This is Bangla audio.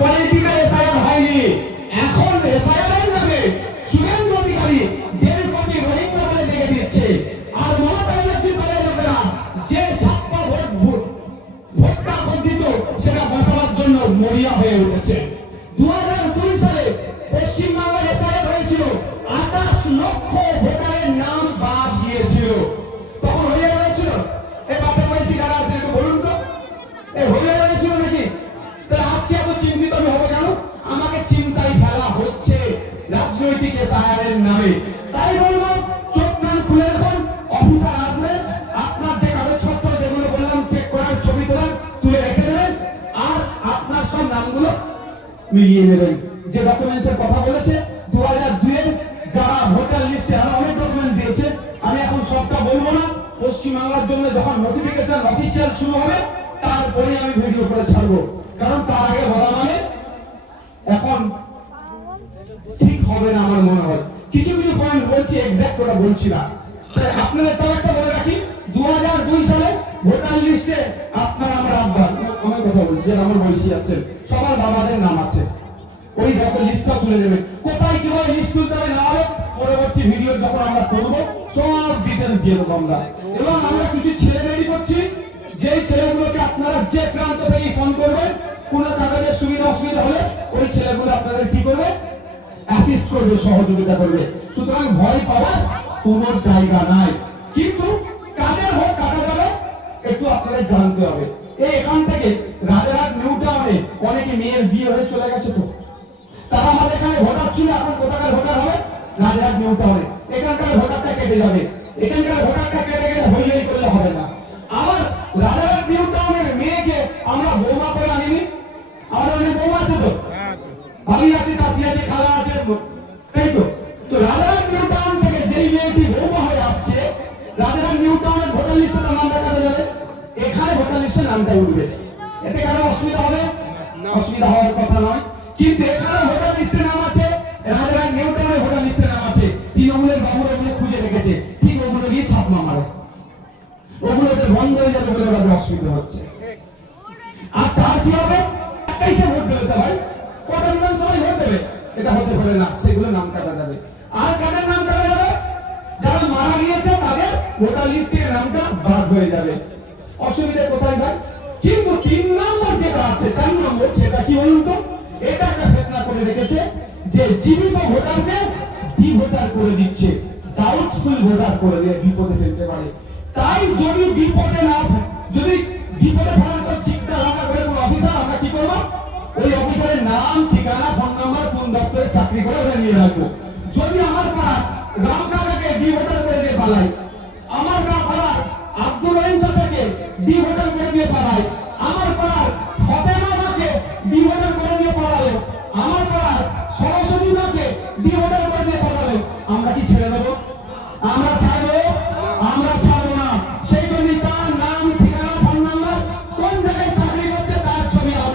পলিটিক্যাল এসআইআর হয়নি, এখন এসআইআর এর নামে শুভেন্দু অধিকারী 1.5 কোটি রোহিঙ্গা বলে দেখে দিচ্ছে। আর মমতা ব্যানার্জি দলের লোকেরা যে ছাপ্পা ভোটটা এখন দিত সেটা বাঁচাবার জন্য মরিয়া হয়ে উঠেছে। 2002 সালে পশ্চিমবাংলায় এসআইআর হয়েছিল, 28 লক্ষ ভোটারের নাম বাদ গিয়েছিল। তখন হয়ে হয়েছিল, এই বাপের বয়সী যারা আছে একটু বলুন তো, এই হয়ে হয়েছিল নাকি? তাহলে আজকে এত চিন্তিত আমি হবো কেন? আমাকে চিন্তায় ফেলা হচ্ছে রাজনৈতিক এসআইআর এর নামে। তাই বলবো, চোখ কান খুলে রাখুন, অফিসার আসবে, আপনার যে কাগজপত্র যেগুলো বললাম চেক করার, ছবি তোলার, তুলে রেখে দেবেন, আর আপনার সব নামগুলো মিলিয়ে নেবেন। যে ডকুমেন্টসের কথা বলেছে 2002 এর যারা ভোটার লিস্টে আরো অনেক ডকুমেন্ট দিয়েছে, আমি এখন সবটা বলবো না। পশ্চিমবাংলার জন্য যখন নোটিফিকেশন অফিসিয়াল শুরু হবে তারপরে আমি ভিডিও করে ছাড়বো, কারণ তার আগে বলা মানে এখন ঠিক হবে না আমার মনে হয়। কিছু কিছু পয়েন্ট বলছি, এক্সাক্ট ওটা বলছি না। আপনাদের তাও একটা বলে রাখি, 2002 সালে ভোটার লিস্টে আপনার আমার আব্বা, আমার কথা বলছি, আমার বয়সী আছে, সবার বাবাদের নাম আছে। ওই দেখো লিস্টটা তুলে নেবেন। কোথায় কিভাবে লিস্ট তুলতে হবে না হবে পরবর্তী ভিডিও যখন আমরা করব সব ডিটেইলস দিয়ে দেবো আমরা। এবং আমরা কিছু ছেলে রেডি করছি, যে ছেলেগুলোকে আপনারা যে প্রান্ত থেকে ফোন করবেন, কোনো কাগজের সুবিধা অসুবিধা হলে ওই ছেলেগুলো আপনাদের কি করবে, অ্যাসিস্ট করবে, সহযোগিতা করবে। সুতরাং ভয় পাওয়ার কোনো জায়গা নাই। কিন্তু কাদের ভোট কাটা যাবে একটু আপনাদের জানতে হবে। এই এখান থেকে রাজারহাট নিউ টাউনে অনেকে মেয়ের বিয়ে হয়ে চলে গেছে, তো তারা আমাদের এখানে ভোটার ছিল, এখন কোথাকার ভোটার হবে? রাজারহাট নিউ টাউনে। এখানকার ভোটারটা কেটে যাবে, এখানকার ভোটারটা কেটে গেলে হই হই করলে হবে না। আবার রাজারহাট নিউ টাউনের মেয়েকে আমরা বৌমা করে আনিনি, আমাদের অনেক বৌমা আছে, তো ভাবি আছে, চাষি আছে, খালা আছে, তাই তো। তো রাজারহাট নিউ টাউন থেকে যেই মেয়েটি বৌমা হয়ে আসছে, রাজারহাট নিউ টাউনের ভোটার লিস্টে তার নামটা কাটা যাবে, এখানে ভোটার লিস্টে নামটা উঠবে। এতে কারো অসুবিধা হবে? অসুবিধা হওয়ার কথা নয়। কিন্তু এখানে ভোটার লিস্টে নাম আছে, রাজারহাট নিউ টাউনে ভোটার লিস্টে নাম আছে, তৃণমূলের বাবুরা ওগুলো খুঁজে রেখেছে, ঠিক ওগুলো গিয়ে ছাপমা মারে, ওগুলোতে বন্ধ হয়ে যাবে বলে তাদের অসুবিধা হচ্ছে। আচ্ছা, আর কি হবে? একটাই সে ভোট দেবে, তো ভাই কটা বিধানসভায় ভোট দেবে? এটা হতে পারে না, সেগুলো নাম কাটা যাবে। আর কাদের নাম কাটা যাবে? যারা মারা গিয়েছে তাদের ভোটার লিস্ট থেকে নামটা বাদ হয়ে যাবে। অসুবিধা কোথায় ভাই? কিন্তু 3 নম্বর যেটা আছে, 4 নম্বর, সেটা কি বলুন তো? এটা একটা ফেতনা করে রেখেছে যে জীবিত ভোটারকে ডিভোটার করে দিচ্ছে, ডাউটফুল ভোটার করে দিয়ে বিপদে ফেলতে পারে। তাই যদি বিপদে না, যদি বিপদে ফেলার পর চিন্তা ভাবনা করে কোন অফিসার, আমরা কি করবো? ওই অফিসারের নাম, ঠিকানা, ফোন নাম্বার, কোন দপ্তরে চাকরি করে ওরা নিয়ে রাখবো। যদি আমার পাড়ার রাম কাকাকে ডিভোটার করে দিয়ে পালাই, আমার পাড়ার আব্দুল রহিম চাচাকে ডিভোটার করে দিয়ে পালাই, আমার পাড়ার ফতেমা মাকে ডিভোটার করে দিয়ে পালালো, আমার পাড়ার সরস্বতী মাকে ডিভোটার করে দিয়ে পালালো, আমরা কি ছেড়ে দেবো? আমরা ছাড়বো?